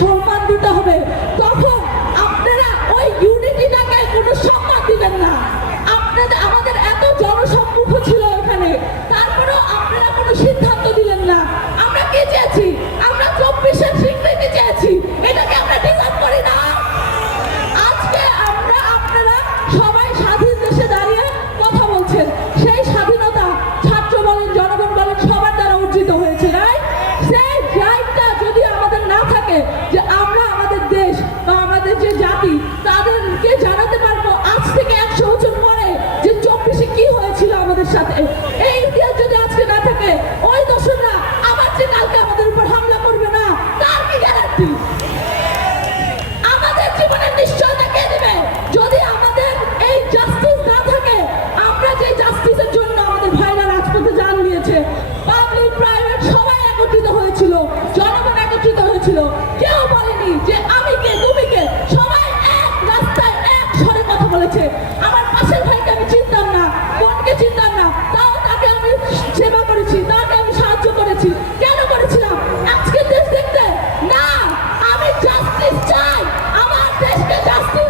সম্মান দিতে হবে, তখন আপনারা ওই ইউনিটিটাকে কোনো সম্মান দিবেন না। আপনাদের আমাদের এত জনসম্মুখ ছিল এখানে, তারপরেও আপনারা কোনো সিদ্ধান্ত দিলেন না। আমরা কি চেয়েছি? আমরা 24-এর স্বীকৃতি চেয়েছি, এটাকে আমরা ডিজার্ভ করি না। আজকে আপনারা সবাই স্বাধীন দেশে দাঁড়িয়ে কথা বলছেন, সেই স্বাধীনতা ছাত্র বলেন, জনগণ বলেন, সবার দ্বারা অর্জিত হয়েছে, রাইট? সেই রাইটটা যদি আমাদের না থাকে যে আমরা আমাদের দেশ বা আমাদের যে জাতি তাদেরকে জানাতে পারবো আজ থেকে 100 বছর পরে যে 24-এ কি হয়েছিল আমাদের সাথে, এই ইতিহাস যদি আজকে না থাকে, ওই দোষরা আবার যে কালকে আমাদের উপর হামলা করবে না, তার কি গ্যারান্টি? আমাদের জীবনের নিশ্চয়তা কে দেবে যদি আমাদের এই জাস্টিস না থাকে? আমরা যে জাস্টিসের জন্য আমাদের ভাইরা রাজপথে জান দিয়েছে, পাবলিক প্রাইভেট সবাই একত্রিত হয়েছিল, জনগণ একত্রিত হয়েছিল, কেউ বলেনি যে আমি কে তুমি কে, সবাই এক রাস্তায় এক স্বরে কথা বলেছে। আমার পাশের ভাইকে আমি চিনতাম না, বোনকে চিনতাম না, তাও তাকে আমি সেবা করেছি, তাকে আমি সাহায্য করেছি। কেন করেছিলাম? আজকে দেশ দেখতে না, আমি জাস্টিস চাই, আমার দেশকে জাস্টিস